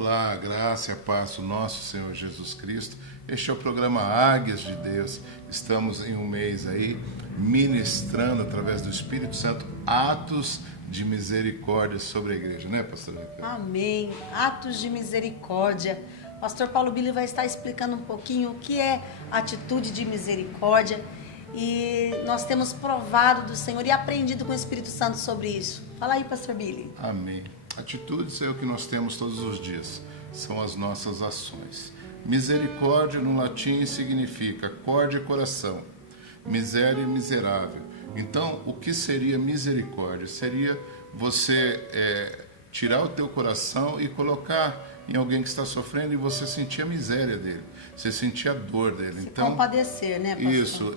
Olá, graça e a paz do nosso Senhor Jesus Cristo. Este é o programa Águias de Deus. Estamos em um mês aí ministrando através do Espírito Santo atos de misericórdia sobre a igreja, né, pastor Ricardo? Amém. Atos de misericórdia. Pastor Paulo Billy vai estar explicando um pouquinho o que é atitude de misericórdia. E nós temos provado do Senhor e aprendido com o Espírito Santo sobre isso. Fala aí, pastor Billy. Amém. Atitudes é o que nós temos todos os dias, são as nossas ações. Misericórdia no latim significa corde e coração, miséria e miserável. Então, o que seria misericórdia? Seria você tirar o teu coração e colocar em alguém que está sofrendo e você sentir a miséria dele, você sentir a dor dele. Se compadecer, né, pastor? Isso,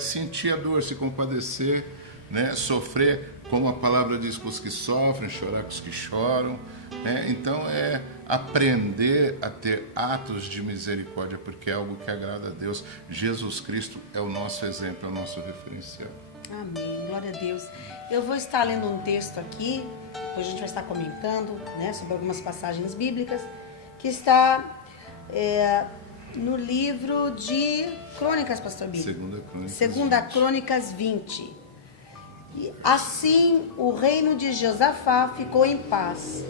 sentir a dor, se compadecer, né, sofrer, como a palavra diz, com os que sofrem, chorar com os que choram, né? Então é aprender a ter atos de misericórdia, porque é algo que agrada a Deus. Jesus Cristo é o nosso exemplo, é o nosso referencial. Amém, glória a Deus. Eu vou estar lendo um texto aqui, depois a gente vai estar comentando, né, sobre algumas passagens bíblicas, que está no livro de Crônicas, pastor Billy. Segunda Crônicas 20. E assim o reino de Josafá ficou em paz,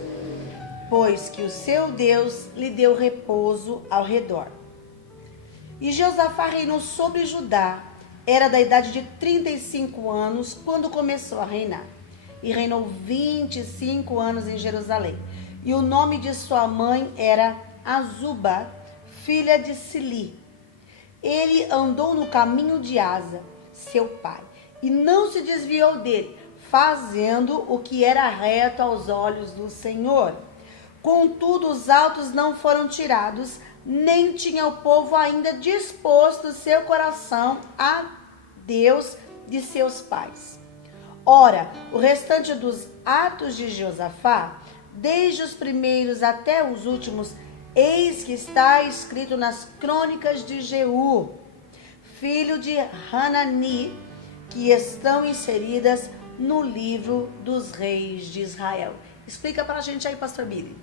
pois que o seu Deus lhe deu repouso ao redor. E Josafá reinou sobre Judá. Era da idade de 35 anos quando começou a reinar. E reinou 25 anos em Jerusalém. E o nome de sua mãe era Azuba, filha de Sili. Ele andou no caminho de Asa, seu pai, e não se desviou dele, fazendo o que era reto aos olhos do Senhor. Contudo, os altos não foram tirados, nem tinha o povo ainda disposto seu coração a Deus de seus pais. Ora, o restante dos atos de Josafá, desde os primeiros até os últimos, eis que está escrito nas crônicas de Jeú, filho de Hanani, que estão inseridas no livro dos reis de Israel. Explica para a gente aí, pastor Billy.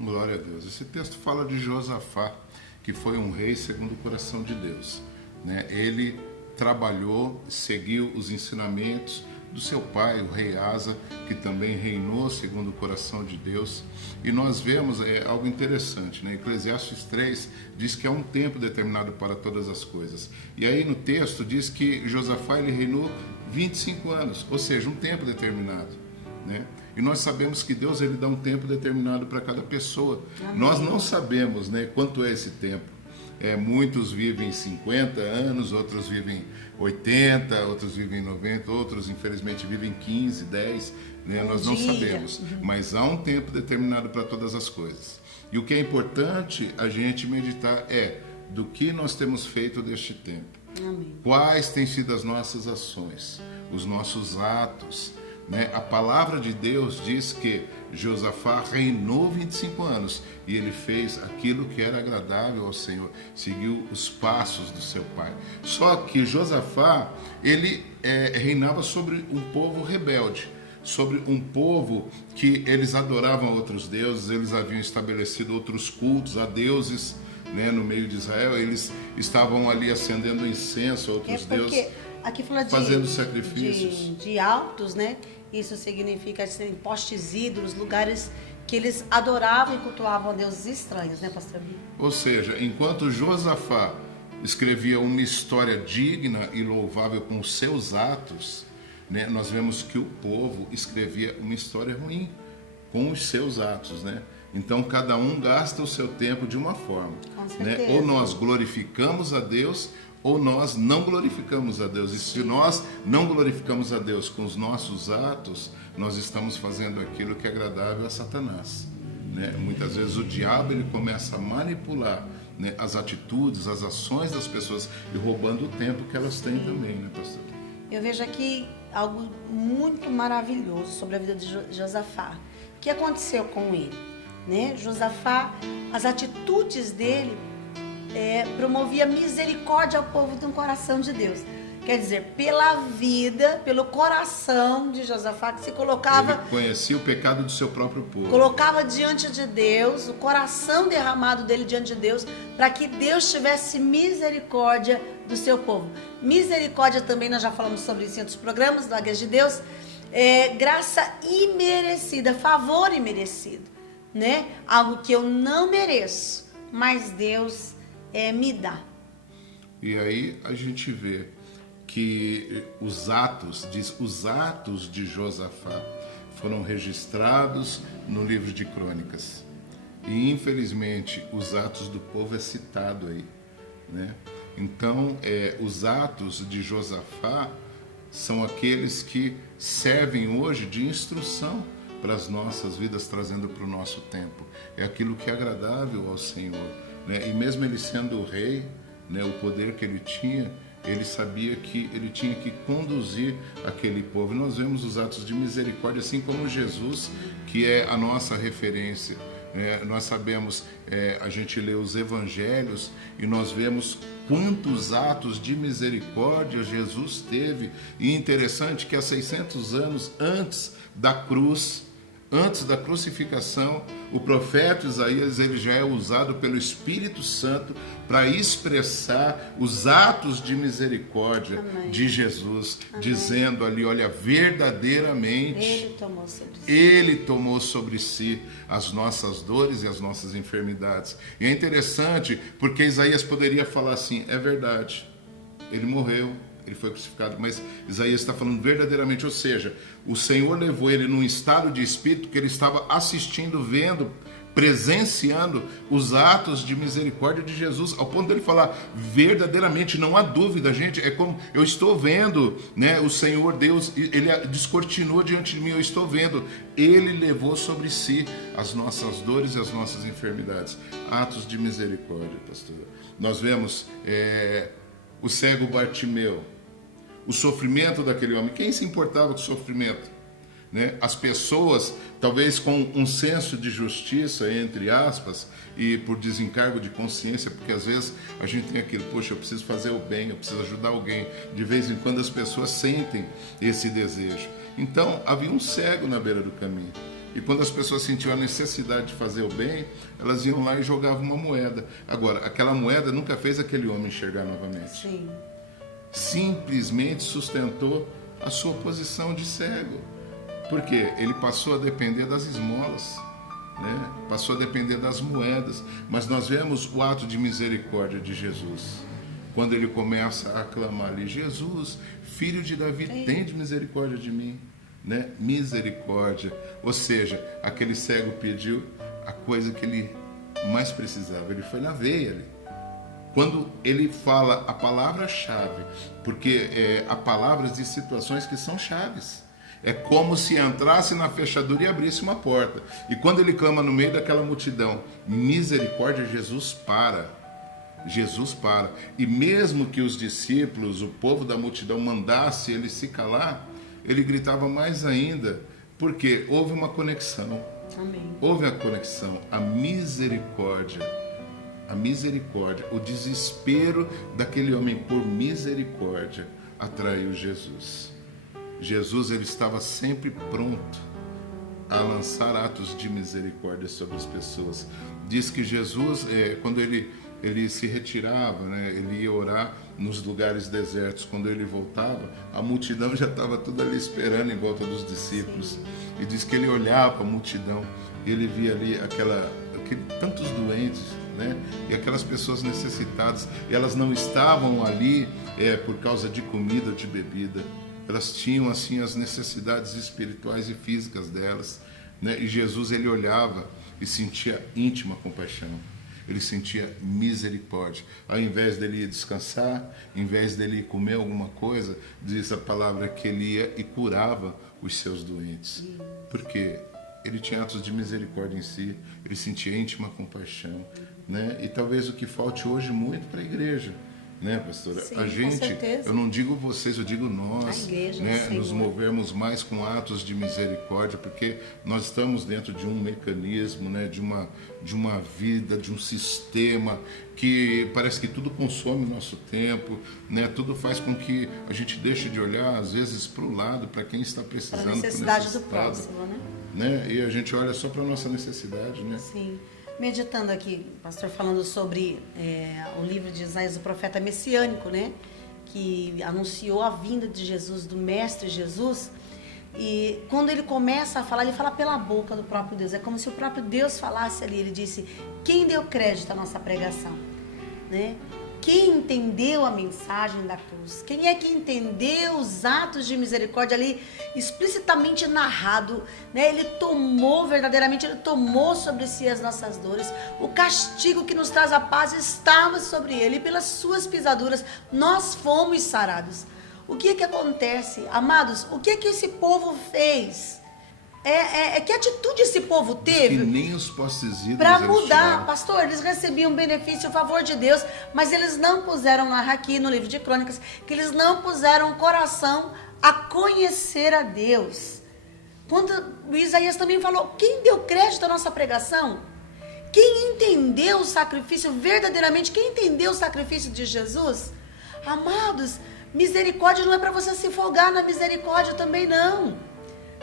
Glória a Deus. Esse texto fala de Josafá, que foi um rei segundo o coração de Deus, né? Ele trabalhou, seguiu os ensinamentos do seu pai, o rei Asa, que também reinou segundo o coração de Deus. E nós vemos algo interessante, né? Eclesiastes 3 diz que é um tempo determinado para todas as coisas. E aí no texto diz que Josafá ele reinou 25 anos, ou seja, um tempo determinado, né? E nós sabemos que Deus ele dá um tempo determinado para cada pessoa. Amém. Nós não sabemos, né, quanto é esse tempo. Muitos vivem 50 anos, outros vivem 80, outros vivem 90, outros infelizmente vivem 15, 10, né? Nós não sabemos, mas há um tempo determinado para todas as coisas. E o que é importante a gente meditar do que nós temos feito deste tempo. Amém. Quais têm sido as nossas ações, os nossos atos, né? A palavra de Deus diz que Josafá reinou 25 anos e ele fez aquilo que era agradável ao Senhor, seguiu os passos do seu pai. Só que Josafá, ele reinava sobre um povo rebelde, sobre um povo que eles adoravam outros deuses, eles haviam estabelecido outros cultos a deuses, né, no meio de Israel. Eles estavam ali acendendo incenso a outros deuses, aqui fala fazendo sacrifícios. De altos, né? Isso significa assim, postes ídolos, lugares que eles adoravam e cultuavam a deuses estranhos, né, pastor Billy? Ou seja, enquanto Josafá escrevia uma história digna e louvável com os seus atos, né, nós vemos que o povo escrevia uma história ruim com os seus atos, né? Então cada um gasta o seu tempo de uma forma, né? Ou nós glorificamos a Deus ou nós não glorificamos a Deus. E se nós não glorificamos a Deus com os nossos atos, nós estamos fazendo aquilo que é agradável a Satanás, né? Muitas vezes o diabo ele começa a manipular, né, as atitudes, as ações das pessoas e roubando o tempo que elas têm também, né, pastor? Eu vejo aqui algo muito maravilhoso sobre a vida de Josafá. O que aconteceu com ele, né? Josafá, as atitudes dele promovia misericórdia ao povo do coração de Deus. O Quer dizer, pela vida, pelo coração de Josafá, que se colocava... Ele conhecia o pecado do seu próprio povo. Colocava diante de Deus, o coração derramado dele diante de Deus, para que Deus tivesse misericórdia do seu povo. Misericórdia também, nós já falamos sobre isso em outros programas, da Igreja de Deus, graça imerecida, favor imerecido, né? Algo que eu não mereço, mas Deus me dá. E aí a gente vê que os atos de Josafá foram registrados no livro de Crônicas. E infelizmente os atos do povo é citado aí, né? Então, os atos de Josafá são aqueles que servem hoje de instrução para as nossas vidas, trazendo para o nosso tempo. É aquilo que é agradável ao Senhor, né? E mesmo ele sendo o rei, né, o poder que ele tinha, ele sabia que ele tinha que conduzir aquele povo. E nós vemos os atos de misericórdia, assim como Jesus, que é a nossa referência. Nós sabemos, a gente lê os evangelhos e nós vemos quantos atos de misericórdia Jesus teve. E interessante que há 600 anos antes da cruz, antes da crucificação, o profeta Isaías ele já é usado pelo Espírito Santo para expressar os atos de misericórdia Amém. De Jesus, Amém. Dizendo ali, olha, verdadeiramente Ele tomou sobre si as nossas dores e as nossas enfermidades. E é interessante porque Isaías poderia falar assim, é verdade, ele morreu, ele foi crucificado, mas Isaías está falando verdadeiramente, ou seja, o Senhor levou ele num estado de espírito que ele estava assistindo, vendo, presenciando os atos de misericórdia de Jesus, ao ponto dele falar verdadeiramente, não há dúvida, gente, é como eu estou vendo, né, o Senhor Deus, ele descortinou diante de mim, eu estou vendo, ele levou sobre si as nossas dores e as nossas enfermidades, atos de misericórdia, pastora. Nós vemos o cego Bartimeu, o sofrimento daquele homem. Quem se importava com o sofrimento? Né? As pessoas, talvez com um senso de justiça, entre aspas, e por desencargo de consciência, porque às vezes a gente tem aquilo, poxa, eu preciso fazer o bem, eu preciso ajudar alguém. De vez em quando as pessoas sentem esse desejo. Então, havia um cego na beira do caminho. E quando as pessoas sentiam a necessidade de fazer o bem, elas iam lá e jogavam uma moeda. Agora, aquela moeda nunca fez aquele homem enxergar novamente. Sim. Simplesmente sustentou a sua posição de cego. Porque ele passou a depender das esmolas, né? Passou a depender das moedas. Mas nós vemos o ato de misericórdia de Jesus. Quando ele começa a clamar ali, Jesus, filho de Davi, tende misericórdia de mim. Né? Misericórdia. Ou seja, aquele cego pediu a coisa que ele mais precisava. Ele foi na veia ali. Quando ele fala a palavra-chave, porque há palavras de situações que são chaves. É como se entrasse na fechadura e abrisse uma porta. E quando ele clama no meio daquela multidão, misericórdia, Jesus para. Jesus para. E mesmo que os discípulos, o povo da multidão mandasse ele se calar, ele gritava mais ainda, porque houve uma conexão. Amém. Houve a conexão, a misericórdia, o desespero daquele homem por misericórdia atraiu Jesus. Jesus, ele estava sempre pronto a lançar atos de misericórdia sobre as pessoas. Diz que Jesus, quando ele se retirava, né, ele ia orar nos lugares desertos. Quando ele voltava, a multidão já estava toda ali esperando em volta dos discípulos. Sim. E diz que ele olhava a multidão e ele via ali tantos doentes, né, e aquelas pessoas necessitadas. E elas não estavam ali por causa de comida ou de bebida. Elas tinham assim as necessidades espirituais e físicas delas, né? E Jesus, ele olhava e sentia íntima compaixão. Ele sentia misericórdia. Ao invés dele ir descansar, ao invés dele ir comer alguma coisa, diz a palavra que ele ia e curava os seus doentes. Porque ele tinha atos de misericórdia em si, ele sentia íntima compaixão, né? E talvez o que falte hoje muito para a igreja né, pastora? Sim, A com gente, certeza. eu não digo vocês, eu digo nós, A igreja, né, o nos Senhor. movermos mais com atos de misericórdia, porque nós estamos dentro de um mecanismo, né, de uma vida, de um sistema que parece que tudo consome nosso tempo, né, tudo faz com que a gente deixe de olhar, às vezes, para o lado, para quem está Para precisando, a pro necessidade do necessitado, próximo, né? né, e a gente olha só para a nossa necessidade, né? Sim. Meditando aqui, pastor, falando sobre o livro de Isaías, o profeta messiânico, né? Que anunciou a vinda de Jesus, do Mestre Jesus. E quando ele começa a falar, ele fala pela boca do próprio Deus. É como se o próprio Deus falasse ali. Ele disse, quem deu crédito à nossa pregação? Né? Quem entendeu a mensagem da cruz? Quem é que entendeu os atos de misericórdia ali explicitamente narrado, né? Ele tomou verdadeiramente, ele tomou sobre si as nossas dores. O castigo que nos traz a paz estava sobre ele, e pelas suas pisaduras nós fomos sarados. O que é que acontece, amados? O que é que esse povo fez? Que atitude esse povo teve? Que nem os postes ídolos Para eles mudar, tiraram. pastor, eles recebiam benefício, o favor de Deus, mas eles não puseram, narra aqui no livro de Crônicas, que eles não puseram o coração a conhecer a Deus. Quando o Isaías também falou, quem deu crédito à nossa pregação? Quem entendeu o sacrifício verdadeiramente? Quem entendeu o sacrifício de Jesus? Amados, misericórdia não é para você se folgar na misericórdia também não.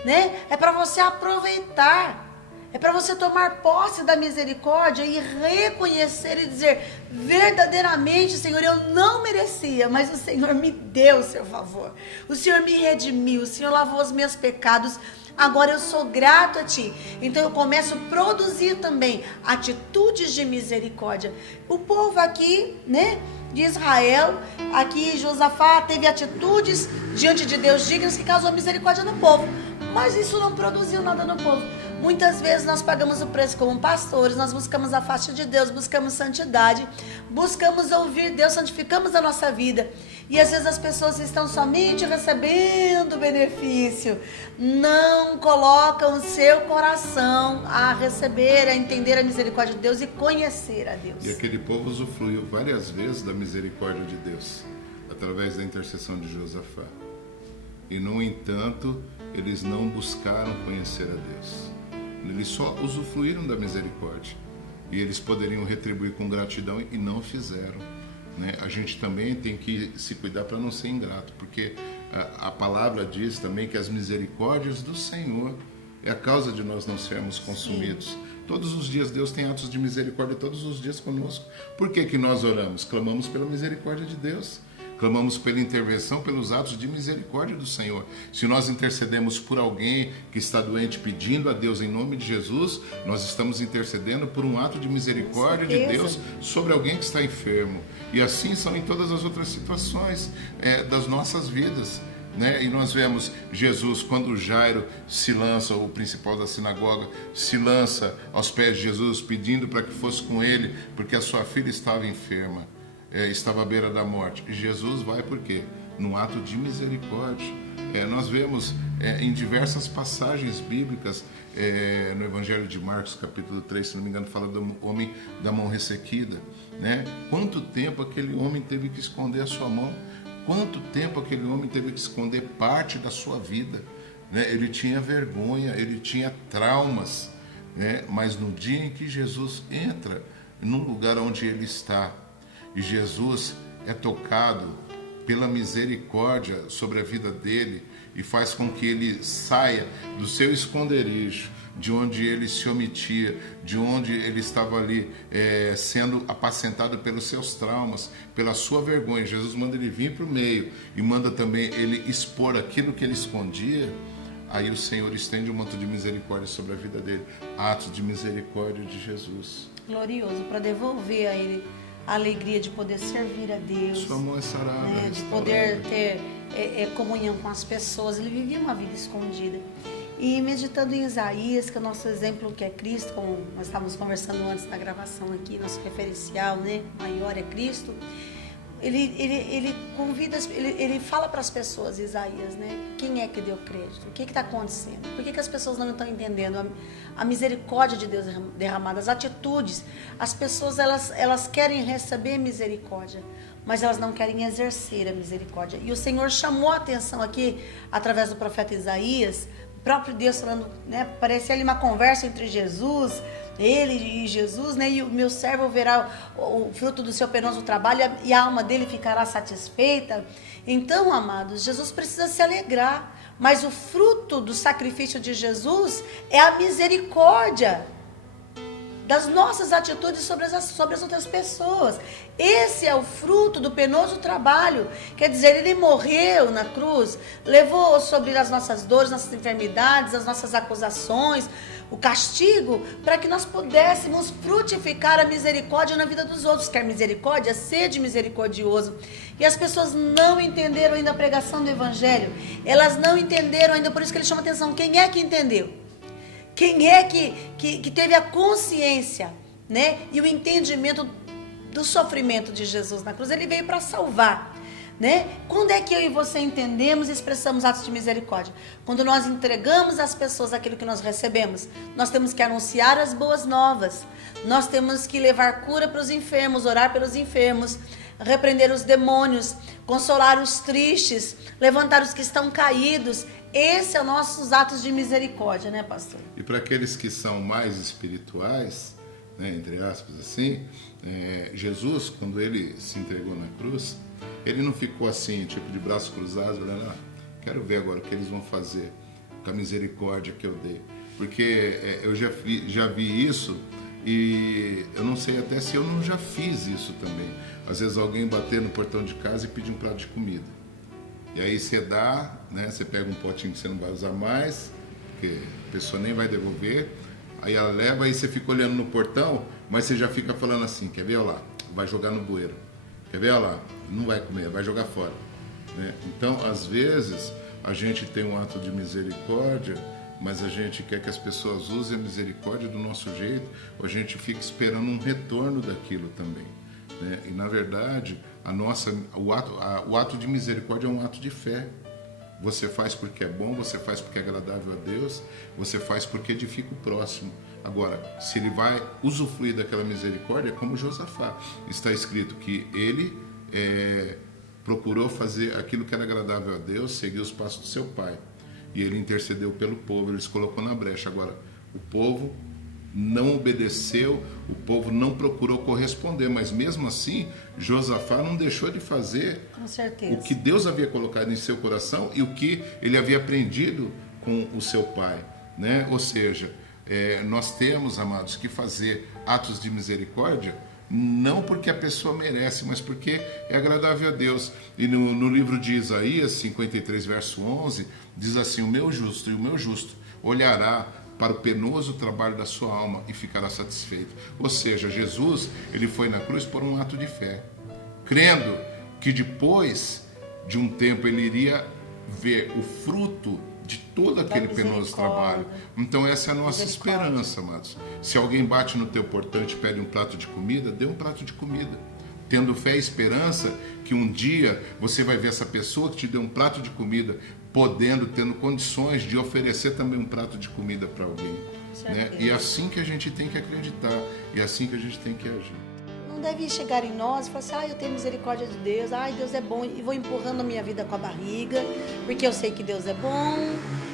Né? É para você aproveitar, é para você tomar posse da misericórdia e reconhecer e dizer verdadeiramente, Senhor, eu não merecia, mas o Senhor me deu o seu favor, o Senhor me redimiu, o Senhor lavou os meus pecados, agora eu sou grato a Ti. Então eu começo a produzir também atitudes de misericórdia. O povo aqui, né, de Israel, aqui Josafá teve atitudes diante de Deus dignas que causou misericórdia no povo. Mas isso não produziu nada no povo. Muitas vezes nós pagamos o preço como pastores, nós buscamos a face de Deus, buscamos santidade, buscamos ouvir Deus, santificamos a nossa vida. E às vezes as pessoas estão somente recebendo benefício, não colocam o seu coração a receber, a entender a misericórdia de Deus e conhecer a Deus. E aquele povo usufruiu várias vezes da misericórdia de Deus, através da intercessão de Josafá. E, no entanto, eles não buscaram conhecer a Deus. Eles só usufruíram da misericórdia. E eles poderiam retribuir com gratidão e não fizeram. Né? A gente também tem que se cuidar para não ser ingrato, porque a palavra diz também que as misericórdias do Senhor é a causa de nós não sermos consumidos. Sim. Todos os dias Deus tem atos de misericórdia, todos os dias conosco. Por que nós oramos? Clamamos pela misericórdia de Deus. Clamamos pela intervenção, pelos atos de misericórdia do Senhor. Se nós intercedemos por alguém que está doente, pedindo a Deus em nome de Jesus, nós estamos intercedendo por um ato de misericórdia de Deus sobre alguém que está enfermo. E assim são em todas as outras situações das nossas vidas. Né? E nós vemos Jesus, quando Jairo se lança, o principal da sinagoga, se lança aos pés de Jesus, pedindo para que fosse com ele, porque a sua filha estava enferma. Estava à beira da morte. E Jesus vai por quê? Num ato de misericórdia. Nós vemos em diversas passagens bíblicas, no Evangelho de Marcos, capítulo 3, se não me engano, fala do homem da mão ressequida. Né? Quanto tempo aquele homem teve que esconder a sua mão? Quanto tempo aquele homem teve que esconder parte da sua vida? Né? Ele tinha vergonha, ele tinha traumas. Né? Mas no dia em que Jesus entra num lugar onde ele está, e Jesus é tocado pela misericórdia sobre a vida dele e faz com que ele saia do seu esconderijo, de onde ele se omitia, de onde ele estava ali sendo apacentado pelos seus traumas, pela sua vergonha. Jesus manda ele vir para o meio e manda também ele expor aquilo que ele escondia. Aí o Senhor estende um manto de misericórdia sobre a vida dele. Atos de misericórdia de Jesus. Glorioso, para devolver a ele a alegria de poder servir a Deus, sua mão é sarada, né? De poder ter comunhão com as pessoas. Ele vivia uma vida escondida. E meditando em Isaías, que é o nosso exemplo, que é Cristo, como nós estávamos conversando antes da gravação aqui, nosso referencial, né, maior é Cristo. ele convida, ele fala para as pessoas, Isaías, né? Quem é que deu crédito? O que está acontecendo? Por que as pessoas não estão entendendo a misericórdia de Deus derramada, as atitudes? As pessoas, elas querem receber misericórdia, mas elas não querem exercer a misericórdia. E o Senhor chamou a atenção aqui, através do profeta Isaías, o próprio Deus falando, né? Parecia ali uma conversa entre Jesus, ele e Jesus, né? E o meu servo verá o fruto do seu penoso trabalho e a alma dele ficará satisfeita. Então, amados, Jesus precisa se alegrar, mas o fruto do sacrifício de Jesus é a misericórdia das nossas atitudes sobre as outras pessoas. Esse é o fruto do penoso trabalho. Quer dizer, ele morreu na cruz, levou sobre as nossas dores, nossas enfermidades, as nossas acusações, o castigo, para que nós pudéssemos frutificar a misericórdia na vida dos outros. Quer misericórdia? Sede misericordioso. E as pessoas não entenderam ainda a pregação do Evangelho. Elas não entenderam ainda, por isso que ele chama atenção. Quem é que entendeu? Quem é que teve a consciência, né? E o entendimento do sofrimento de Jesus na cruz? Ele veio para salvar, né? Quando é que eu e você entendemos e expressamos atos de misericórdia? Quando nós entregamos às pessoas aquilo que nós recebemos. Nós temos que anunciar as boas novas. Nós temos que levar cura para os enfermos, orar pelos enfermos, repreender os demônios, consolar os tristes, levantar os que estão caídos. Esse é os nossos atos de misericórdia, né, pastor? E para aqueles que são mais espirituais, né, entre aspas assim, Jesus, quando ele se entregou na cruz, ele não ficou assim, tipo de braços cruzados, olhando, quero ver agora o que eles vão fazer com a misericórdia que eu dei. Porque eu já vi isso e eu não sei até se eu não já fiz isso também. Às vezes alguém bater no portão de casa e pedir um prato de comida. E aí você dá, né? Você pega um potinho que você não vai usar mais, porque a pessoa nem vai devolver. Aí ela leva, aí você fica olhando no portão, mas você já fica falando assim, quer ver, olha lá, vai jogar no bueiro. Quer ver, olha lá, não vai comer, vai jogar fora. Né? Então, às vezes, a gente tem um ato de misericórdia, mas a gente quer que as pessoas usem a misericórdia do nosso jeito, ou a gente fica esperando um retorno daquilo também. Né? E, na verdade, o ato de misericórdia é um ato de fé. Você faz porque é bom, você faz porque é agradável a Deus, você faz porque edifica o próximo. Agora, se ele vai usufruir daquela misericórdia, é como Josafá. Está escrito que ele procurou fazer aquilo que era agradável a Deus, seguir os passos do seu pai. E ele intercedeu pelo povo, ele se colocou na brecha. Agora, o povo não obedeceu, o povo não procurou corresponder, mas mesmo assim, Josafá não deixou de fazer o que Deus havia colocado em seu coração e o que ele havia aprendido com o seu pai, né? Ou seja, nós temos, amados, que fazer atos de misericórdia, não porque a pessoa merece, mas porque é agradável a Deus. E no livro de Isaías 53, verso 11, diz assim, o meu justo olhará para o penoso trabalho da sua alma e ficará satisfeito. Ou seja, Jesus, ele foi na cruz por um ato de fé, crendo que depois de um tempo ele iria ver o fruto de todo aquele penoso trabalho. Então essa é a nossa esperança, amados. Se alguém bate no teu portão e te pede um prato de comida, dê um prato de comida. Tendo fé e esperança que um dia você vai ver essa pessoa que te deu um prato de comida, tendo condições de oferecer também um prato de comida para alguém. Né? E é assim que a gente tem que acreditar, e é assim que a gente tem que agir. Não deve chegar em nós e falar assim, eu tenho misericórdia de Deus, Deus é bom, e vou empurrando a minha vida com a barriga, porque eu sei que Deus é bom,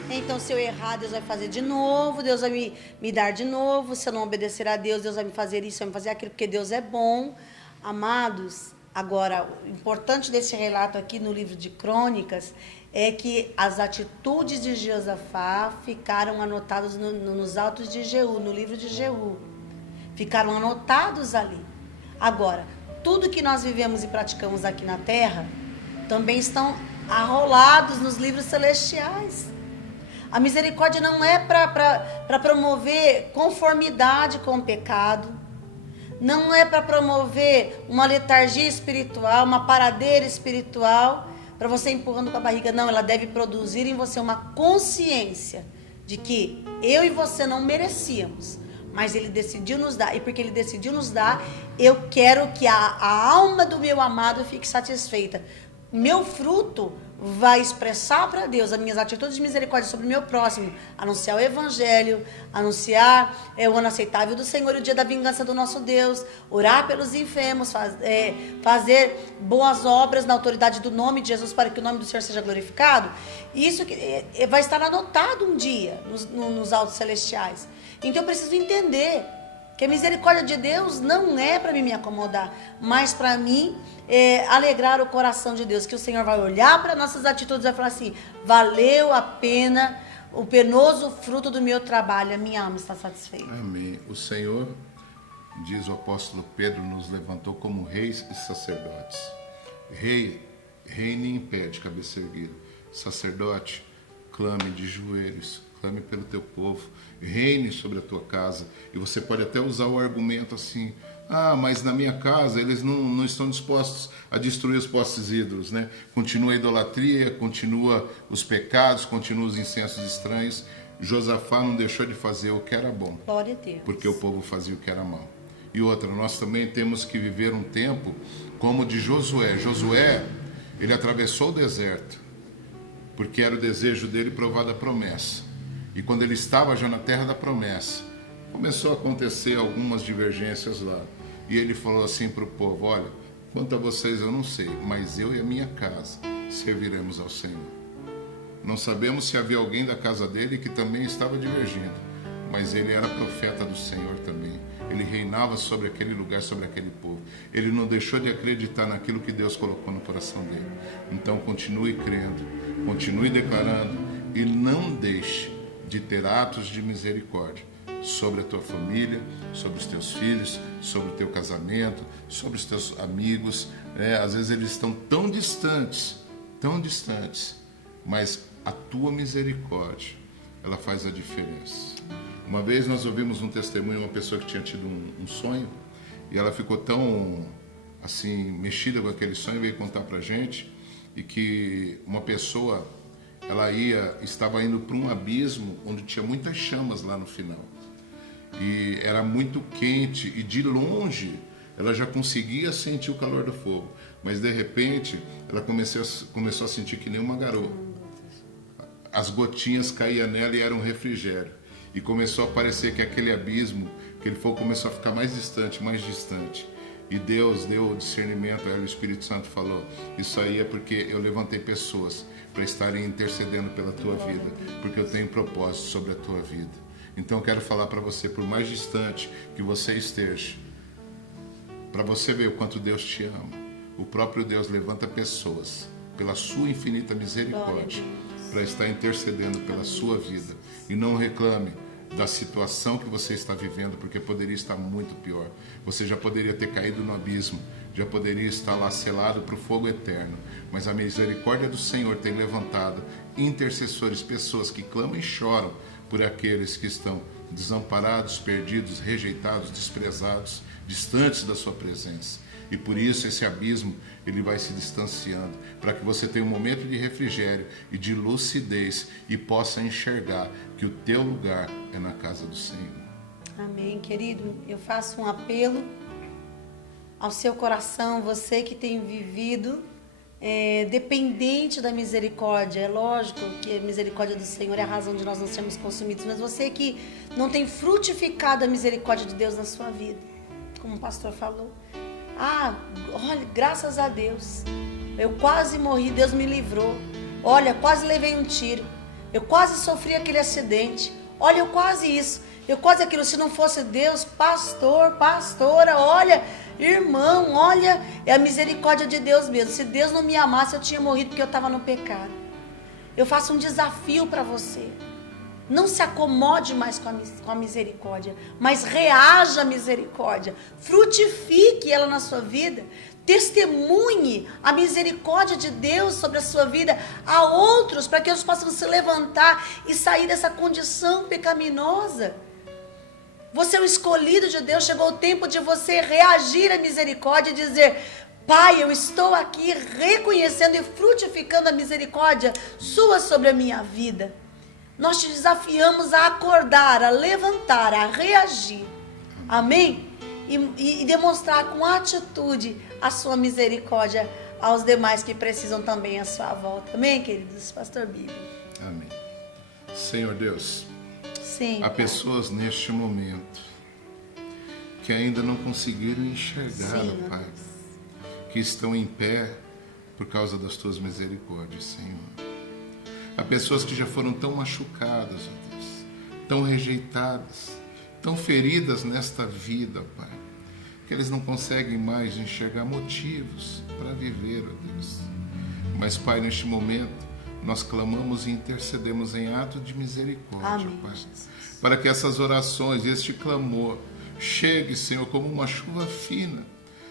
então se eu errar, Deus vai fazer de novo, Deus vai me dar de novo, se eu não obedecer a Deus, Deus vai me fazer isso, vai me fazer aquilo, porque Deus é bom. Amados, agora, o importante desse relato aqui no livro de Crônicas é que as atitudes de Josafá ficaram anotadas nos autos de Jeú, no livro de Jeú. Ficaram anotados ali. Agora, tudo que nós vivemos e praticamos aqui na terra também estão arrolados nos livros celestiais. A misericórdia não é para promover conformidade com o pecado, não é para promover uma letargia espiritual, uma paradeira espiritual, para você empurrando com a barriga. Não, ela deve produzir em você uma consciência de que eu e você não merecíamos, mas Ele decidiu nos dar. E porque Ele decidiu nos dar, eu quero que a alma do meu amado fique satisfeita. Meu fruto vai expressar para Deus as minhas atitudes de misericórdia sobre o meu próximo, anunciar o evangelho, anunciar o ano aceitável do Senhor, o dia da vingança do nosso Deus, orar pelos enfermos, fazer boas obras na autoridade do nome de Jesus para que o nome do Senhor seja glorificado. Isso vai estar anotado um dia nos altos celestiais. Então eu preciso entender que a misericórdia de Deus não é para mim me acomodar, mas para mim alegrar o coração de Deus, que o Senhor vai olhar para nossas atitudes e vai falar assim: valeu a pena o penoso fruto do meu trabalho, a minha alma está satisfeita. Amém. O Senhor, diz o apóstolo Pedro, nos levantou como reis e sacerdotes. Reine em pé, de cabeça erguida. Sacerdote, clame de joelhos, clame pelo teu povo, reine sobre a tua casa. E você pode até usar o argumento assim: mas na minha casa eles não estão dispostos a destruir os postes ídolos, né? Continua a idolatria, continua os pecados, continua os incensos estranhos. Josafá não deixou de fazer o que era bom, glória a Deus, porque o povo fazia o que era mal. E outra, nós também temos que viver um tempo como o de Josué. Josué, ele atravessou o deserto, porque era o desejo dele provar da promessa. E quando ele estava já na terra da promessa, começou a acontecer algumas divergências lá. E ele falou assim para o povo: olha, quanto a vocês eu não sei, mas eu e a minha casa serviremos ao Senhor. Não sabemos se havia alguém da casa dele que também estava divergindo, mas ele era profeta do Senhor também. Ele reinava sobre aquele lugar, sobre aquele povo. Ele não deixou de acreditar naquilo que Deus colocou no coração dele. Então continue crendo, continue declarando e não deixe de ter atos de misericórdia sobre a tua família, sobre os teus filhos, sobre o teu casamento, sobre os teus amigos. Às vezes eles estão tão distantes, mas a tua misericórdia, ela faz a diferença. Uma vez nós ouvimos um testemunho de uma pessoa que tinha tido um sonho, e ela ficou tão assim mexida com aquele sonho, veio contar pra gente, e que uma pessoa, ela estava indo para um abismo onde tinha muitas chamas lá no final. E era muito quente, e de longe ela já conseguia sentir o calor do fogo. Mas de repente ela começou a sentir que nem uma garoa. As gotinhas caíam nela e era um refrigério. E começou a parecer que aquele abismo, aquele fogo começou a ficar mais distante. E Deus deu o discernimento, o Espírito Santo falou: isso aí é porque eu levantei pessoas para estarem intercedendo pela tua vida, porque eu tenho propósito sobre a tua vida. Então eu quero falar para você, por mais distante que você esteja, para você ver o quanto Deus te ama, o próprio Deus levanta pessoas pela sua infinita misericórdia para estar intercedendo pela sua vida. E não reclame da situação que você está vivendo, porque poderia estar muito pior. Você já poderia ter caído no abismo, já poderia estar lá selado para o fogo eterno, mas a misericórdia do Senhor tem levantado intercessores, pessoas que clamam e choram por aqueles que estão desamparados, perdidos, rejeitados, desprezados, distantes da sua presença. E por isso esse abismo, ele vai se distanciando, para que você tenha um momento de refrigério e de lucidez e possa enxergar que o teu lugar é na casa do Senhor. Amém, querido. Eu faço um apelo ao seu coração, você que tem vivido dependente da misericórdia. É lógico que a misericórdia do Senhor é a razão de nós não sermos consumidos, mas você que não tem frutificado a misericórdia de Deus na sua vida, como o pastor falou: olha, graças a Deus, eu quase morri, Deus me livrou. Olha, quase levei um tiro, eu quase sofri aquele acidente, olha, eu quase isso, eu quase aquilo. Se não fosse Deus, pastor, pastora, olha, irmão, olha, é a misericórdia de Deus mesmo. Se Deus não me amasse, eu tinha morrido porque eu estava no pecado. Eu faço um desafio para você: não se acomode mais com a misericórdia, mas reaja à misericórdia, frutifique ela na sua vida, testemunhe a misericórdia de Deus sobre a sua vida a outros, para que eles possam se levantar e sair dessa condição pecaminosa. Você é o escolhido de Deus, chegou o tempo de você reagir à misericórdia e dizer: Pai, eu estou aqui reconhecendo e frutificando a misericórdia sua sobre a minha vida. Nós te desafiamos a acordar, a levantar, a reagir. Amém? E demonstrar com atitude a sua misericórdia aos demais que precisam também à sua volta. Amém, queridos? Pastor Bibi. Amém. Senhor Deus, Sim, há pessoas neste momento que ainda não conseguiram enxergar, Sim, ó Pai, que estão em pé por causa das tuas misericórdias, Senhor. Há pessoas que já foram tão machucadas, ó Deus, tão rejeitadas, tão feridas nesta vida, Pai, que eles não conseguem mais enxergar motivos para viver, ó Deus. Mas, Pai, neste momento, nós clamamos e intercedemos em ato de misericórdia, Amém, Pai, Jesus. para que essas orações, este clamor, chegue, Senhor, como uma chuva fina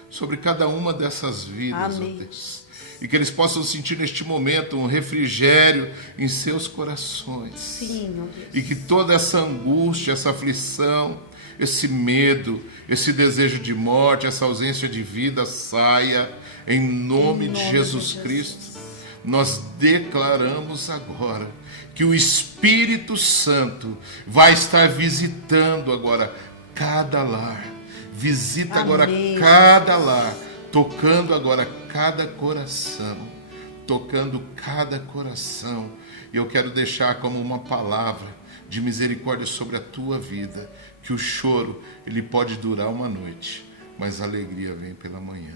sobre cada uma dessas vidas, ó Amém. Deus. E que eles possam sentir neste momento um refrigério em seus corações. Sim, meu Deus. E que toda essa angústia, essa aflição, esse medo, esse desejo de morte, essa ausência de vida saia em nome de Jesus Cristo. Nós declaramos agora que o Espírito Santo vai estar visitando agora cada lar. Visita agora Amém, cada lar, tocando agora cada coração, tocando cada coração. E eu quero deixar como uma palavra de misericórdia sobre a tua vida, que o choro, ele pode durar uma noite, mas a alegria vem pela manhã.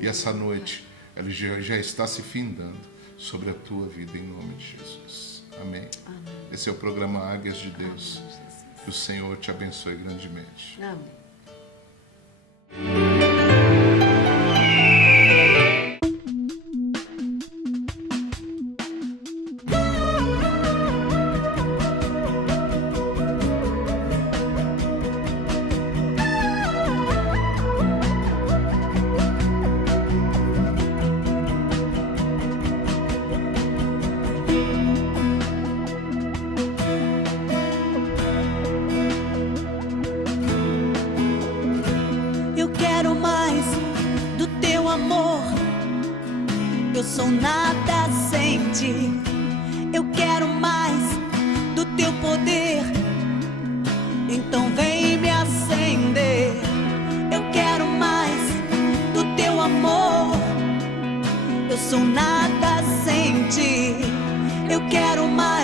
E essa noite, ela já está se findando sobre a tua vida, em nome de Jesus. Amém. Esse é o programa Águias de Deus. Que o Senhor te abençoe grandemente. Amém. Eu quero mais do teu amor. Eu sou nada sem ti. Eu quero mais do teu poder. Então vem me acender. Eu quero mais do teu amor. Eu sou nada sem ti. Eu quero mais